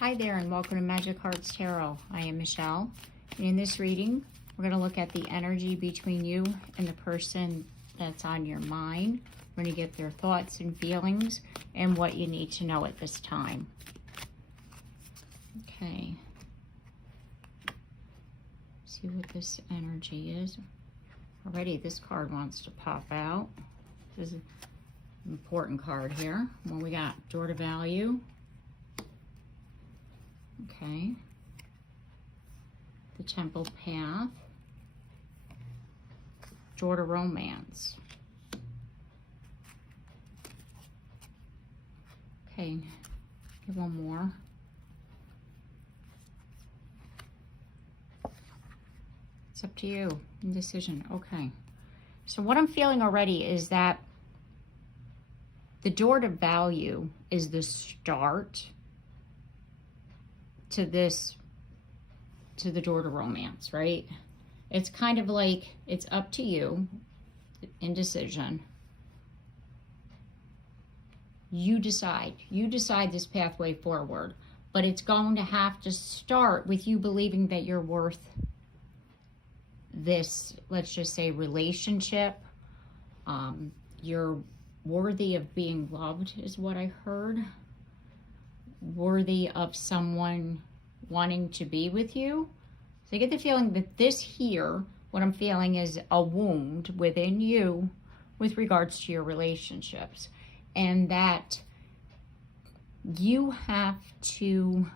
Hi there and welcome to Magic Hearts Tarot. I am Michelle. And in this reading, we're going to look at the energy between you and the person that's on your mind. We're going to get their thoughts and feelings and what you need to know at this time. Okay. See what this energy is. Already this card wants to pop out. This is an important card here. Well, we got Door to Value. Okay. The Temple Path. Door to Romance. Okay, get one more. It's up to you. Indecision. Okay. So what I'm feeling already is that the Door to Value is the start to the Door to Romance, right? It's kind of like it's up to you, indecision. You decide this pathway forward, but it's going to have to start with you believing that you're worth this, let's just say, relationship. You're worthy of being loved is what I heard. Worthy of someone wanting to be with you. So I get the feeling that this here, what I'm feeling is a wound within you with regards to your relationships. And that you have to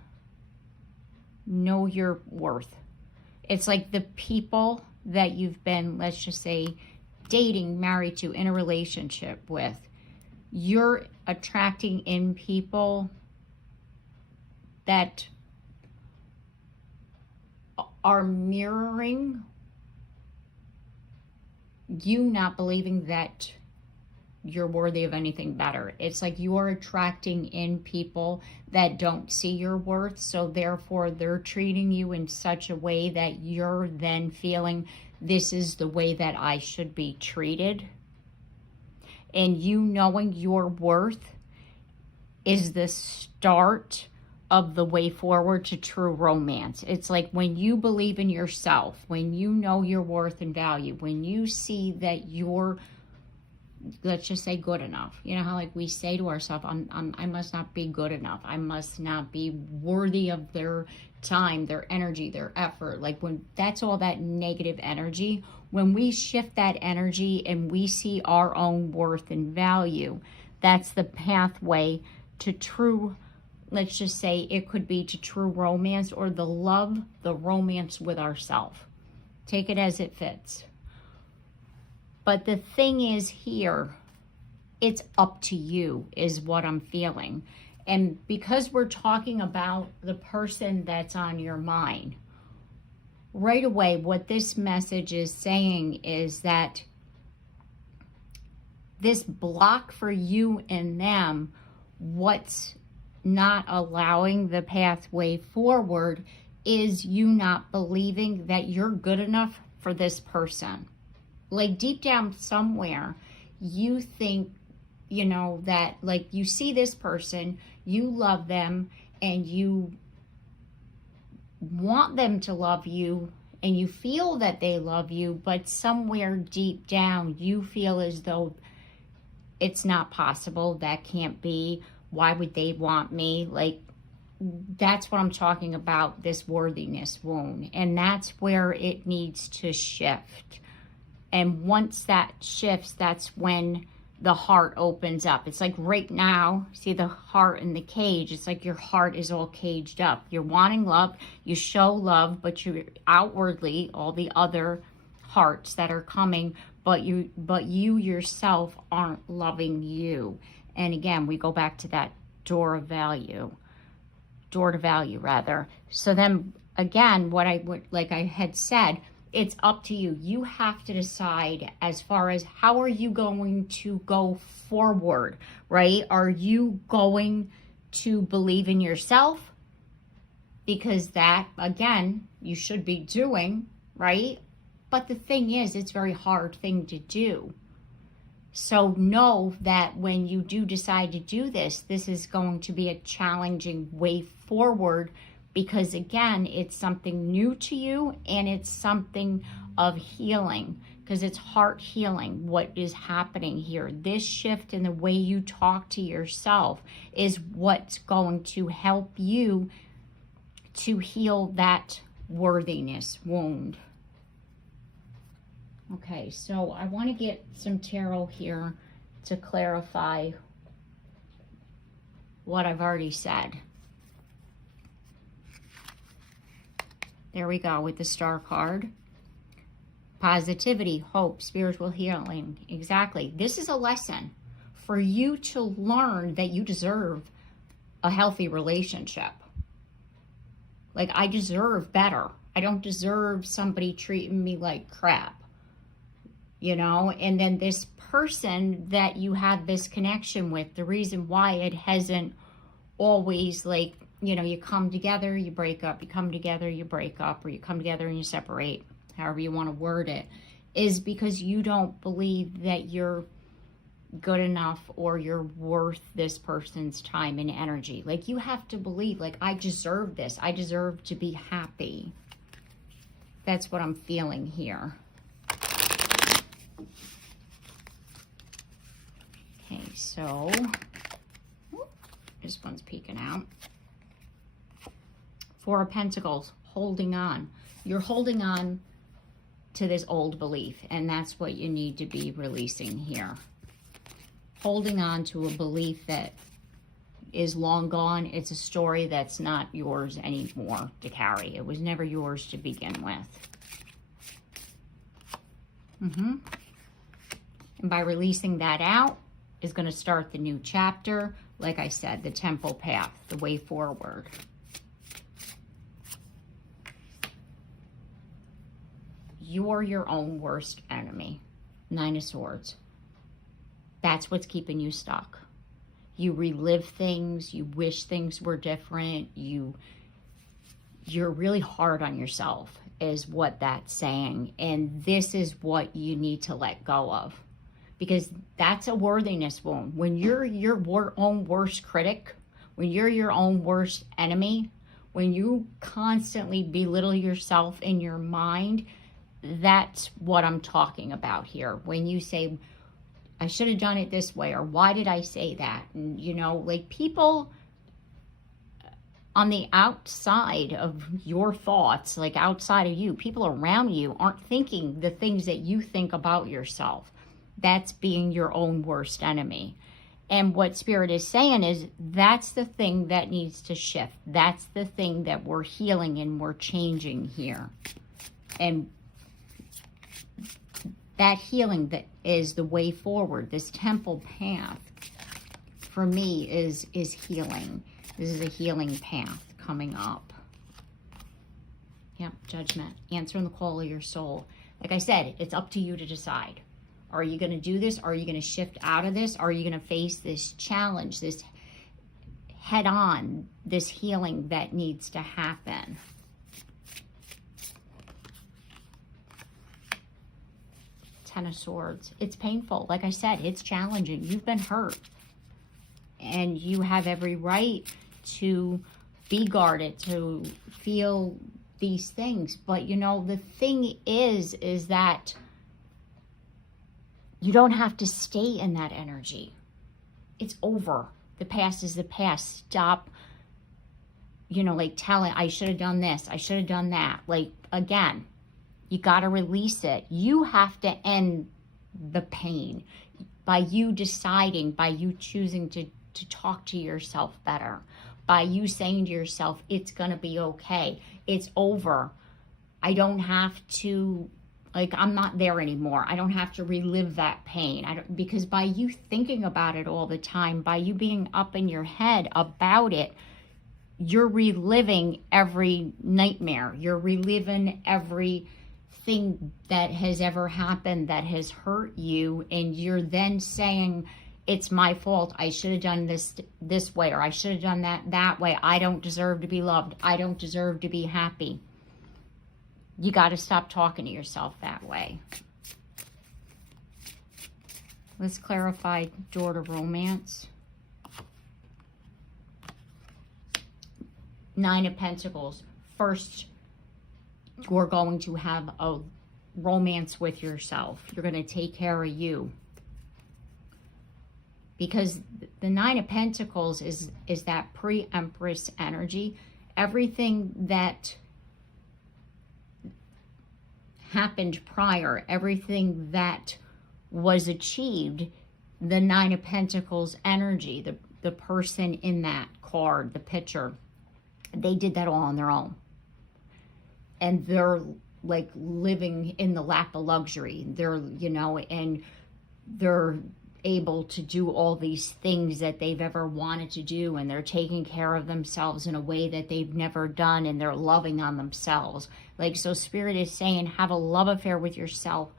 know your worth. It's like the people that you've been, let's just say, dating, married to, in a relationship with. You're attracting in people that are mirroring you not believing that you're worthy of anything better. It's like you're attracting in people that don't see your worth, so therefore they're treating you in such a way that you're then feeling this is the way that I should be treated. And you knowing your worth is the start of the way forward to true romance. It's like when you believe in yourself, when you know your worth and value, when you see that you're, let's just say, good enough. You know how like we say to ourselves, I must not be good enough. I must not be worthy of their time, their energy, their effort. Like when that's all that negative energy, when we shift that energy and we see our own worth and value, that's the pathway to true, let's just say it could be to true romance or the love, the romance with ourselves. Take it as it fits. But the thing is here, it's up to you is what I'm feeling. And because we're talking about the person that's on your mind, right away what this message is saying is that this block for you and them, what's not allowing the pathway forward is you not believing that you're good enough for this person. Like deep down somewhere, you think, you know, that like you see this person, you love them, and you want them to love you, and you feel that they love you, but somewhere deep down, you feel as though it's not possible, that can't be. Why would they want me? Like, that's what I'm talking about, this worthiness wound. And that's where it needs to shift. And once that shifts, that's when the heart opens up. It's like right now, see the heart in the cage. It's like your heart is all caged up. You're wanting love. You show love, but you outwardly, all the other hearts that are coming, but you yourself aren't loving you. And again, we go back to that door to value rather. So then again, what I would, like I had said, it's up to you. You have to decide as far as how are you going to go forward, right? Are you going to believe in yourself? Because that, again, you should be doing, right? But the thing is, it's a very hard thing to do. So know that when you do decide to do this, this is going to be a challenging way forward, because again, it's something new to you and it's something of healing, because it's heart healing what is happening here. This shift in the way you talk to yourself is what's going to help you to heal that worthiness wound. Okay, so I want to get some tarot here to clarify what I've already said. There we go with the Star card. Positivity, hope, spiritual healing. Exactly. This is a lesson for you to learn that you deserve a healthy relationship. Like, I deserve better. I don't deserve somebody treating me like crap. You know, and then this person that you have this connection with, the reason why it hasn't always, like, you know, you come together, you break up, you come together, you break up, or you come together and you separate, however you want to word it, is because you don't believe that you're good enough or you're worth this person's time and energy. Like, you have to believe, like, I deserve this. I deserve to be happy. That's what I'm feeling here. Okay, so this one's peeking out. Four of Pentacles, holding on. You're holding on to this old belief, and that's what you need to be releasing here. Holding on to a belief that is long gone. It's a story that's not yours anymore to carry. It was never yours to begin with. And by releasing that out is going to start the new chapter. Like I said, the temple path, the way forward. You're your own worst enemy. Nine of Swords. That's what's keeping you stuck. You relive things. You wish things were different. You're really hard on yourself, is what that's saying. And this is what you need to let go of, because that's a worthiness wound. When you're your own worst critic, when you're your own worst enemy, when you constantly belittle yourself in your mind, that's what I'm talking about here. When you say, I should have done it this way, or why did I say that? And, you know, like, people on the outside of your thoughts, like outside of you, people around you aren't thinking the things that you think about yourself. That's being your own worst enemy. And what Spirit is saying is that's the thing that needs to shift. That's the thing that we're healing and we're changing here. And that healing that is the way forward. This temple path, for me, is healing. This is a healing path coming up. Yep, Judgment. Answering the call of your soul. Like I said, it's up to you to decide. Are you going to do this? Are you going to shift out of this? Are you going to face this challenge, this head on, this healing that needs to happen? Ten of Swords. It's painful. Like I said, it's challenging. You've been hurt. And you have every right to be guarded, to feel these things. But, you know, the thing is that you don't have to stay in that energy. It's over. The past is the past. Stop, you know, like telling, I should have done this. I should have done that. Like, again, you got to release it. You have to end the pain by you deciding, by you choosing to talk to yourself better, by you saying to yourself, it's going to be okay. It's over. I don't have to, like, I'm not there anymore. I don't have to relive that pain. Because by you thinking about it all the time, by you being up in your head about it, you're reliving every nightmare. You're reliving every thing that has ever happened that has hurt you, and you're then saying, it's my fault. I should have done this way, or I should have done that way. I don't deserve to be loved. I don't deserve to be happy. You got to stop talking to yourself that way. Let's clarify door to romance. 9 of Pentacles. First, you're going to have a romance with yourself. You're going to take care of you. Because the 9 of Pentacles is that pre-Empress energy. Everything that happened prior, everything that was achieved, the 9 of Pentacles energy, the person in that card, the picture, they did that all on their own. And they're like living in the lap of luxury. They're, you know, and they're able to do all these things that they've ever wanted to do, and they're taking care of themselves in a way that they've never done, and they're loving on themselves. Like, so Spirit is saying, have a love affair with yourself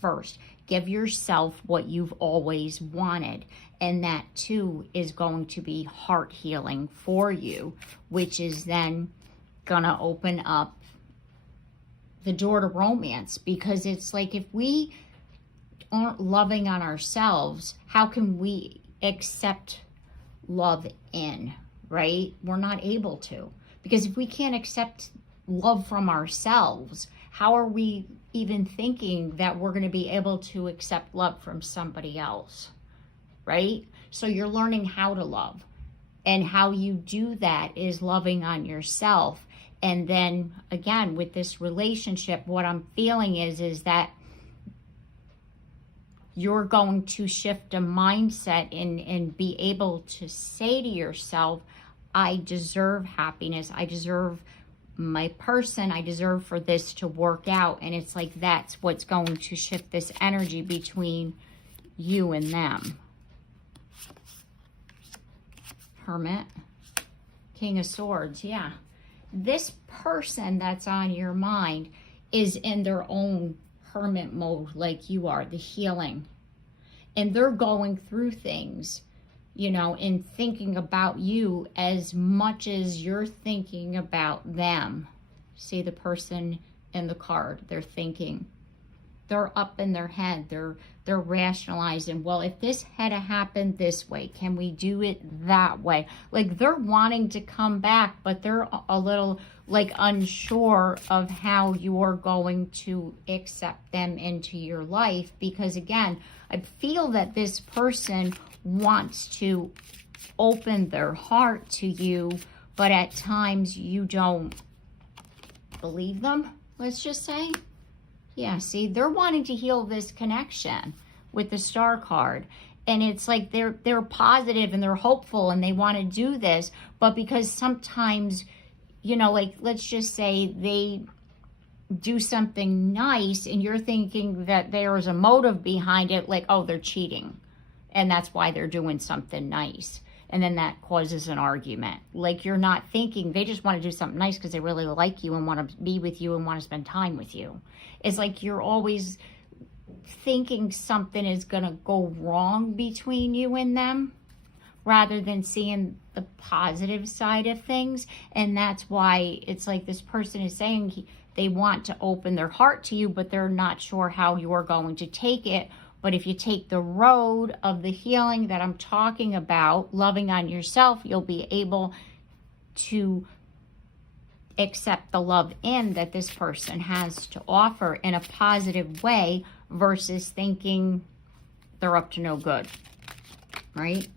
first. Give yourself what you've always wanted, and that too is going to be heart healing for you, which is then gonna open up the door to romance. Because it's like, if we aren't loving on ourselves, how can we accept love in, right? We're not able to. Because if we can't accept love from ourselves, how are we even thinking that we're going to be able to accept love from somebody else, right? So you're learning how to love. And how you do that is loving on yourself. And then, again, with this relationship, what I'm feeling is that you're going to shift a mindset and be able to say to yourself, I deserve happiness. I deserve my person. I deserve for this to work out. And it's like, that's what's going to shift this energy between you and them. Hermit. King of Swords. Yeah. This person that's on your mind is in their own hermit mode, like you are, the healing. And they're going through things, you know, and thinking about you as much as you're thinking about them. See the person in the card, they're thinking. They're up in their head. They're rationalizing, well, if this had happened this way, can we do it that way? Like, they're wanting to come back, but they're a little like unsure of how you're going to accept them into your life. Because again, I feel that this person wants to open their heart to you, but at times you don't believe them, let's just say. Yeah, see, they're wanting to heal this connection with the Star card. And it's like they're positive and they're hopeful and they want to do this. But because sometimes, you know, like, let's just say they do something nice and you're thinking that there is a motive behind it, like, oh, they're cheating. And that's why they're doing something nice. And then that causes an argument. Like, you're not thinking they just want to do something nice because they really like you and want to be with you and want to spend time with you. It's like you're always thinking something is going to go wrong between you and them rather than seeing the positive side of things. And that's why it's like this person is saying they want to open their heart to you, but they're not sure how you're going to take it. But if you take the road of the healing that I'm talking about, loving on yourself, you'll be able to accept the love in that this person has to offer in a positive way versus thinking they're up to no good, right?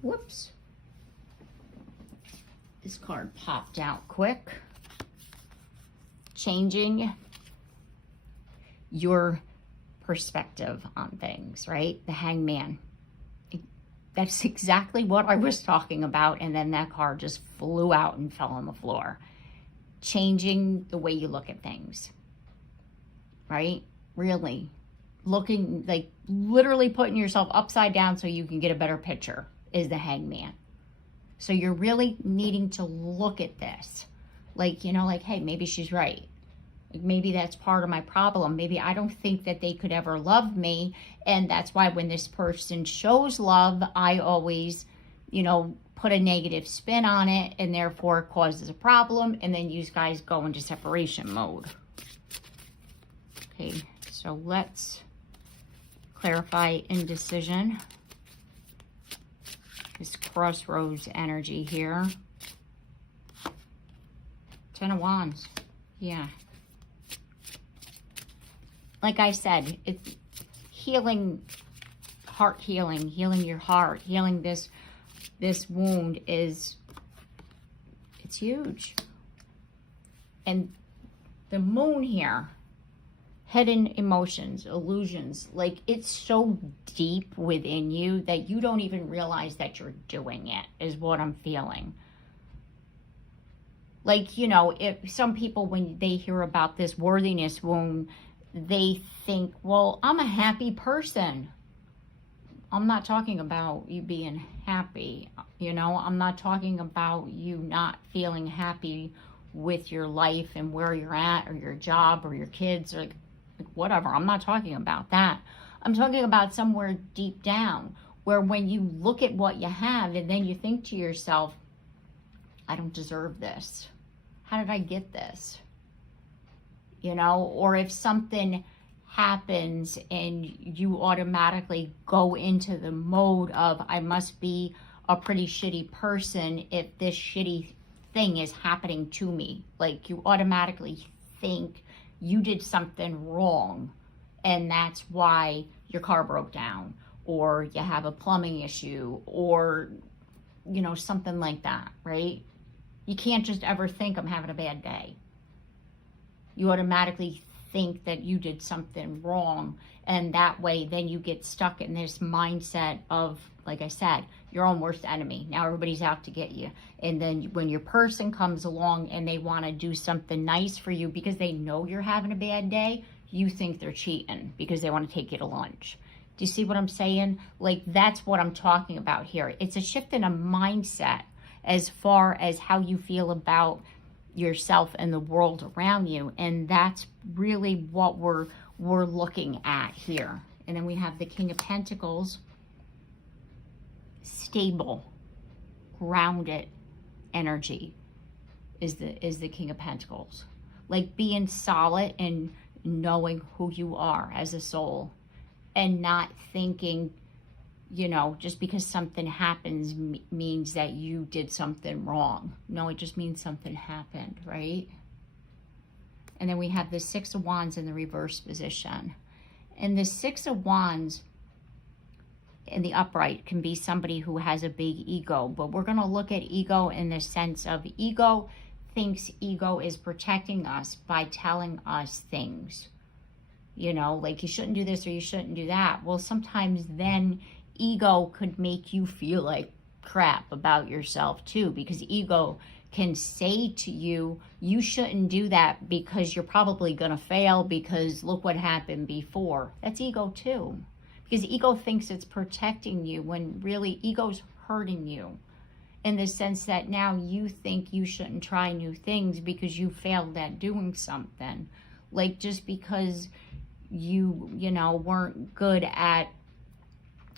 Whoops. This card popped out quick. Changing your perspective on things, right? The Hangman. That's exactly what I was talking about, and then that card just flew out and fell on the floor. Changing the way you look at things, right? Really looking, like, literally putting yourself upside down so you can get a better picture is the Hangman. So you're really needing to look at this like, you know, like, hey, maybe she's right. Maybe that's part of my problem. Maybe I don't think that they could ever love me. And that's why when this person shows love, I always, you know, put a negative spin on it and therefore it causes a problem. And then you guys go into separation mode. Okay, so let's clarify indecision. This crossroads energy here. 10 of Wands. Yeah. Like I said, it's healing, heart healing, healing your heart, healing this wound it's huge. And the moon here, hidden emotions, illusions, like it's so deep within you that you don't even realize that you're doing it, is what I'm feeling. Like, you know, if some people, when they hear about this worthiness wound, they think, well, I'm a happy person. I'm not talking about you being happy, you know, I'm not talking about you not feeling happy with your life and where you're at, or your job, or your kids, or whatever. I'm not talking about that. I'm talking about somewhere deep down where when you look at what you have and then you think to yourself, I don't deserve this. How did I get this? You know, or if something happens and you automatically go into the mode of, I must be a pretty shitty person if this shitty thing is happening to me. Like, you automatically think you did something wrong and that's why your car broke down, or you have a plumbing issue, or, you know, something like that, right? You can't just ever think I'm having a bad day. You automatically think that you did something wrong, and that way then you get stuck in this mindset of, like I said, your own worst enemy. Now everybody's out to get you. And then when your person comes along and they want to do something nice for you because they know you're having a bad day, you think they're cheating because they want to take you to lunch. Do you see what I'm saying? Like, that's what I'm talking about here. It's a shift in a mindset as far as how you feel about yourself and the world around you. And that's really what we're looking at here. And then we have the King of Pentacles. Stable, grounded energy is the King of Pentacles. Like, being solid and knowing who you are as a soul, and not thinking, you know, just because something happens means that you did something wrong. No, it just means something happened, right? And then we have the Six of Wands in the reverse position. And the Six of Wands in the upright can be somebody who has a big ego. But we're going to look at ego in the sense of, ego thinks ego is protecting us by telling us things. You know, like, you shouldn't do this or you shouldn't do that. Well, sometimes then ego could make you feel like crap about yourself too, because ego can say to you, you shouldn't do that because you're probably going to fail, because look what happened before. That's ego too, because ego thinks it's protecting you when really ego's hurting you, in the sense that now you think you shouldn't try new things because you failed at doing something. Like, just because you know, weren't good at,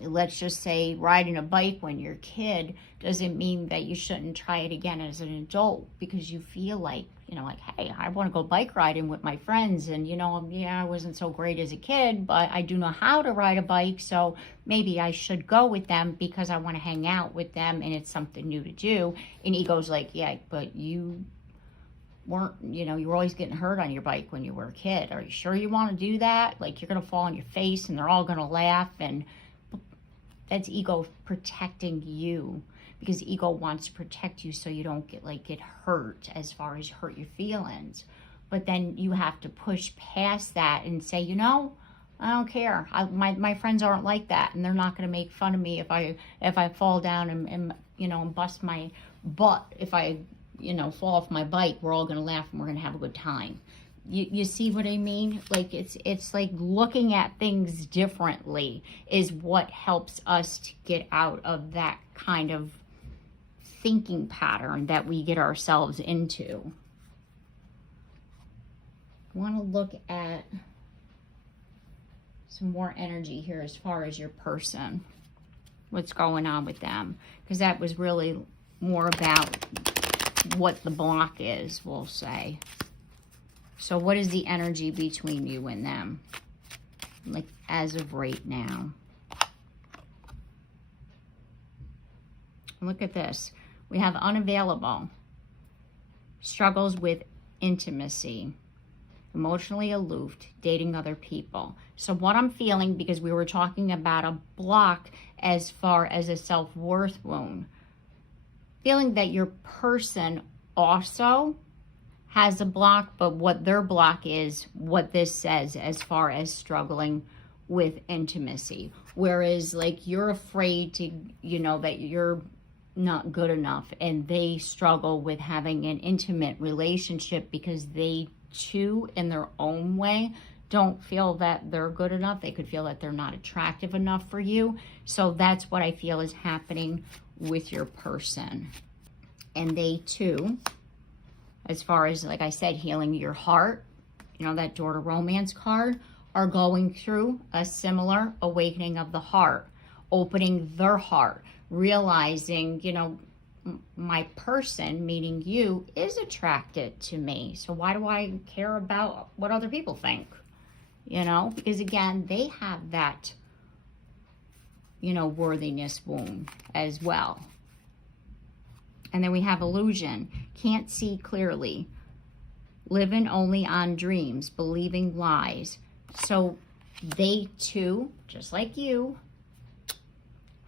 let's just say, riding a bike when you're a kid, doesn't mean that you shouldn't try it again as an adult, because you feel like, you know, like, hey, I want to go bike riding with my friends, and, you know, yeah, I wasn't so great as a kid, but I do know how to ride a bike, so maybe I should go with them because I want to hang out with them and it's something new to do. And ego's like, yeah, but you weren't, you know, you were always getting hurt on your bike when you were a kid. Are you sure you want to do that? Like, you're going to fall on your face and they're all going to laugh. And that's ego protecting you, because ego wants to protect you so you don't get hurt, as far as hurt your feelings. But then you have to push past that and say, you know, I don't care. My friends aren't like that, and they're not going to make fun of me if I fall down and you know, and bust my butt. If I, you know, fall off my bike, we're all going to laugh and we're going to have a good time. You see what I mean? Like, it's like looking at things differently is what helps us to get out of that kind of thinking pattern that we get ourselves into. I want to look at some more energy here as far as your person. What's going on with them? Because that was really more about what the block is, we'll say. So what is the energy between you and them? like as of right now. Look at this. We have unavailable, struggles with intimacy, emotionally aloof, dating other people. So what I'm feeling, because we were talking about a block as far as a self-worth wound, feeling that your person also has a block, but what their block is what this says as far as struggling with intimacy. Whereas like you're afraid to, you know, that you're not good enough, and they struggle with having an intimate relationship because they too, in their own way, don't feel that they're good enough. They could feel that they're not attractive enough for you. So that's what I feel is happening with your person. And they too, as far as, like I said, healing your heart, you know, that Door to Romance card, are going through a similar awakening of the heart, opening their heart, realizing, you know, my person, meaning you, is attracted to me. So why do I care about what other people think? You know, because again, they have that, you know, worthiness wound as well. And then we have illusion, can't see clearly, living only on dreams, believing lies. So they too, just like you,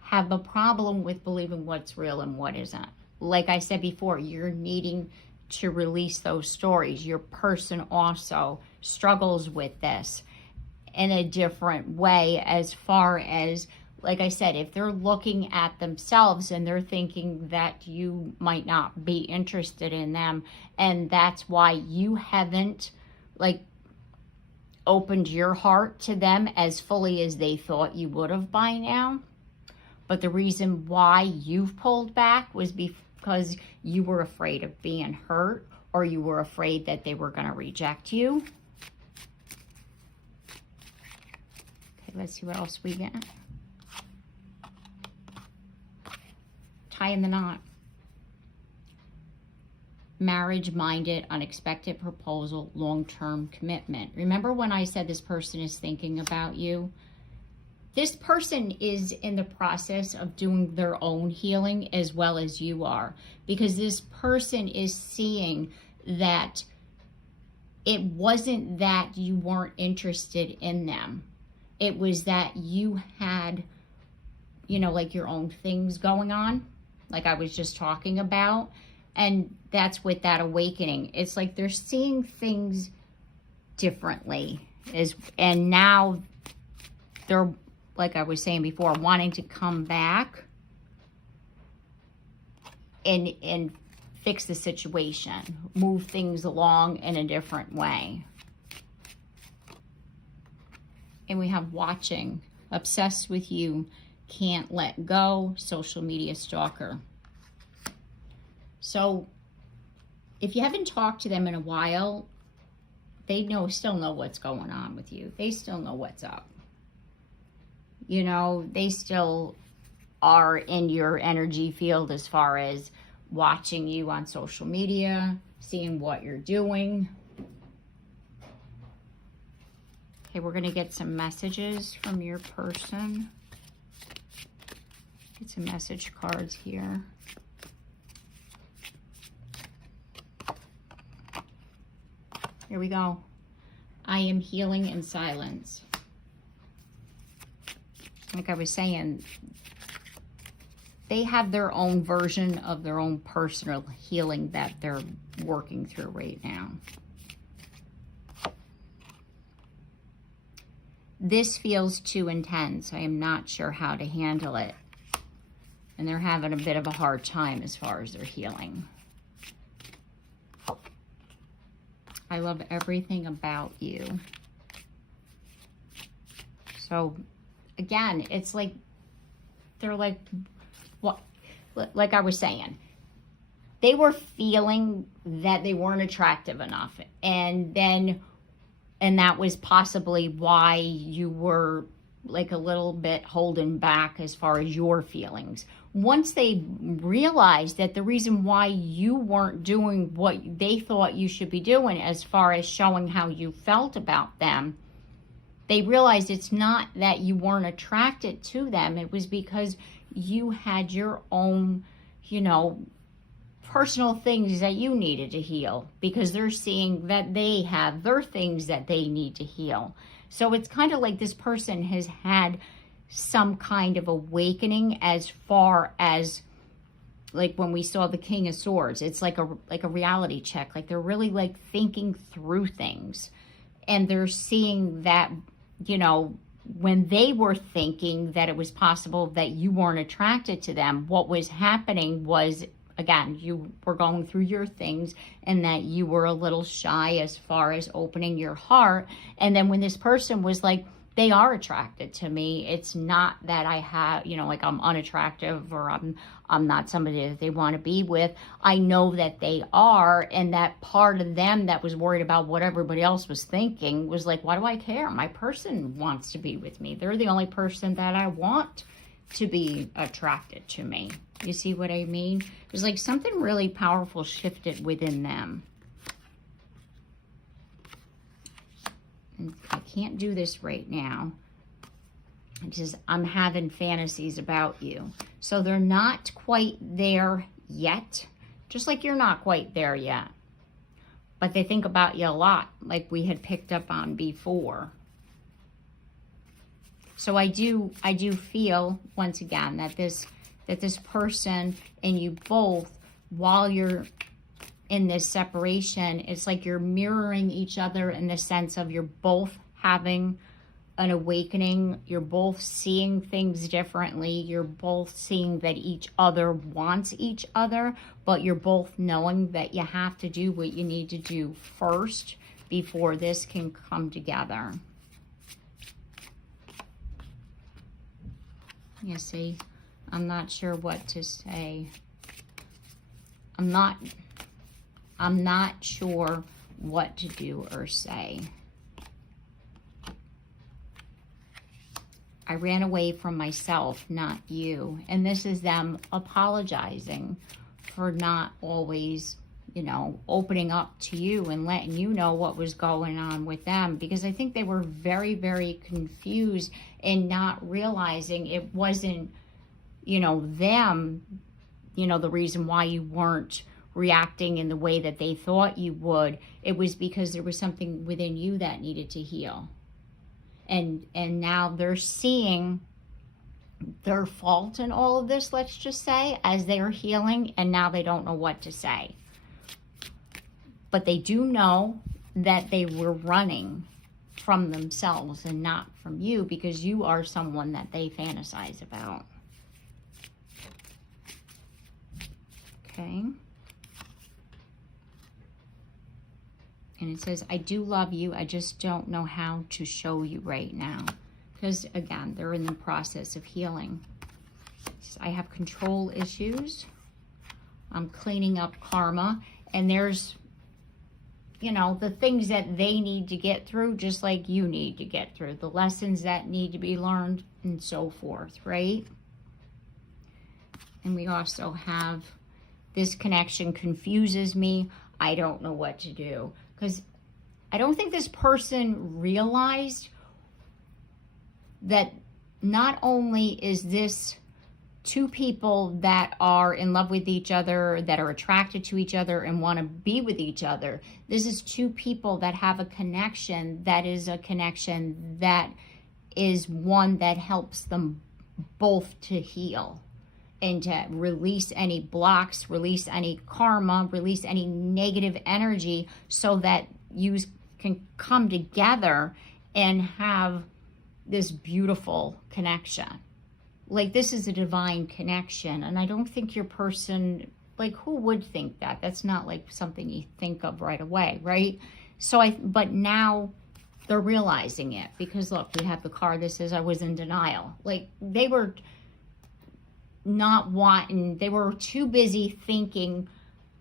have a problem with believing what's real and what isn't. Like I said before, you're needing to release those stories. Your person also struggles with this in a different way, as far as, like I said, if they're looking at themselves and they're thinking that you might not be interested in them, and that's why you haven't like opened your heart to them as fully as they thought you would have by now. But the reason why you've pulled back was because you were afraid of being hurt, or you were afraid that they were going to reject you. Okay, let's see what else we get. Tying the knot. Marriage-minded, unexpected proposal, long-term commitment. Remember when I said this person is thinking about you? This person is in the process of doing their own healing as well as you are, because this person is seeing that it wasn't that you weren't interested in them. It was that you had, you know, like your own things going on, like I was just talking about. And that's with that awakening. It's like they're seeing things differently, and now they're, like I was saying before, wanting to come back and fix the situation, move things along in a different way. And we have watching, obsessed with you, can't let go, social media stalker. So if you haven't talked to them in a while, they still know what's going on with you. They still know what's up. You know, they still are in your energy field as far as watching you on social media, seeing what you're doing. Okay, we're going to get some messages from your person. Get some message cards here. Here we go. I am healing in silence. Like I was saying, they have their own version of their own personal healing that they're working through right now. This feels too intense. I am not sure how to handle it. And they're having a bit of a hard time as far as their healing. I love everything about you. So again, it's like, they're like, what? Like I was saying, they were feeling that they weren't attractive enough. And that was possibly why you were like a little bit holding back as far as your feelings. Once they realized that the reason why you weren't doing what they thought you should be doing as far as showing how you felt about them, they realized it's not that you weren't attracted to them. It was because you had your own, you know, personal things that you needed to heal, because they're seeing that they have their things that they need to heal. So it's kind of like this person has had some kind of awakening, as far as like when we saw the King of Swords. It's like a reality check. Like they're really like thinking through things, and they're seeing that, you know, when they were thinking that it was possible that you weren't attracted to them, what was happening was, again, you were going through your things, and that you were a little shy as far as opening your heart. And then when this person was like, they are attracted to me, it's not that I have, you know, like I'm unattractive, or I'm not somebody that they want to be with. I know that they are, and that part of them that was worried about what everybody else was thinking was like, why do I care? My person wants to be with me. They're the only person that I want to be attracted to me. You see what I mean? It was like something really powerful shifted within them. And I can't do this right now. It says, I'm having fantasies about you. So they're not quite there yet, just like you're not quite there yet. But they think about you a lot, like we had picked up on before. So I do feel, once again, that this person and you both, while you're in this separation, it's like you're mirroring each other, in the sense of you're both having an awakening. You're both seeing things differently. You're both seeing that each other wants each other, but you're both knowing that you have to do what you need to do first before this can come together. You see, I'm not sure what to say. I'm not sure what to do or say. I ran away from myself, not you. And this is them apologizing for not always, you know, opening up to you and letting you know what was going on with them. Because I think they were very, very confused, and not realizing it wasn't, you know, them, you know, the reason why you weren't reacting in the way that they thought you would. It was because there was something within you that needed to heal. And now they're seeing their fault in all of this, let's just say, as they're healing, and now they don't know what to say. But they do know that they were running from themselves and not from you, because you are someone that they fantasize about. Okay. And it says, I do love you. I just don't know how to show you right now. Because, again, they're in the process of healing. I have control issues. I'm cleaning up karma. And there's, you know, the things that they need to get through, just like you need to get through. The lessons that need to be learned, and so forth, right? And we also have, this connection confuses me. I don't know what to do. Because I don't think this person realized that not only is this two people that are in love with each other, that are attracted to each other and want to be with each other, this is two people that have a connection that is a connection that is one that helps them both to heal, and to release any blocks, release any karma, release any negative energy, so that you can come together and have this beautiful connection. Like, this is a divine connection, and I don't think your person, like, who would think that? That's not like something you think of right away, right? So but now they're realizing it, because look, we have the card that says I was in denial. Like, they were not wanting, they were too busy thinking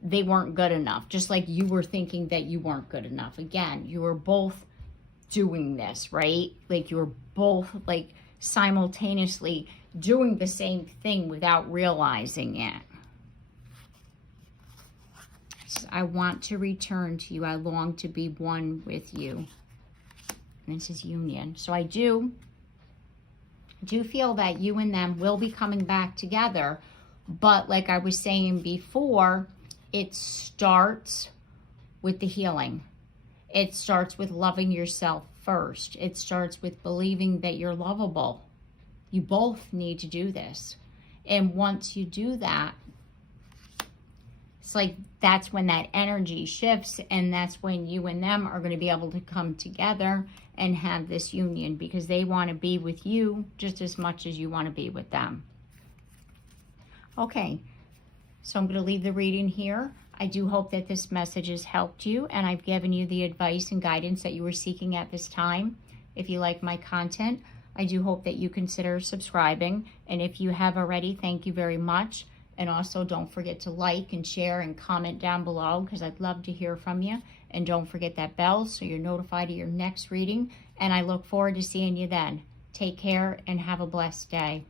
they weren't good enough, just like you were thinking that you weren't good enough. Again, you were both doing this, right? Like, you were both like simultaneously doing the same thing without realizing it. So I want to return to you. I long to be one with you. And this is union. So I do feel that you and them will be coming back together. But like I was saying before, it starts with the healing. It starts with loving yourself first. It starts with believing that you're lovable. You both need to do this. And once you do that, it's like that's when that energy shifts, and that's when you and them are going to be able to come together and have this union, because they want to be with you just as much as you want to be with them. Okay, so I'm going to leave the reading here. I do hope that this message has helped you, and I've given you the advice and guidance that you were seeking at this time. If you like my content, I do hope that you consider subscribing. And if you have already, thank you very much. And also don't forget to like and share and comment down below, because I'd love to hear from you. And don't forget that bell so you're notified of your next reading. And I look forward to seeing you then. Take care and have a blessed day.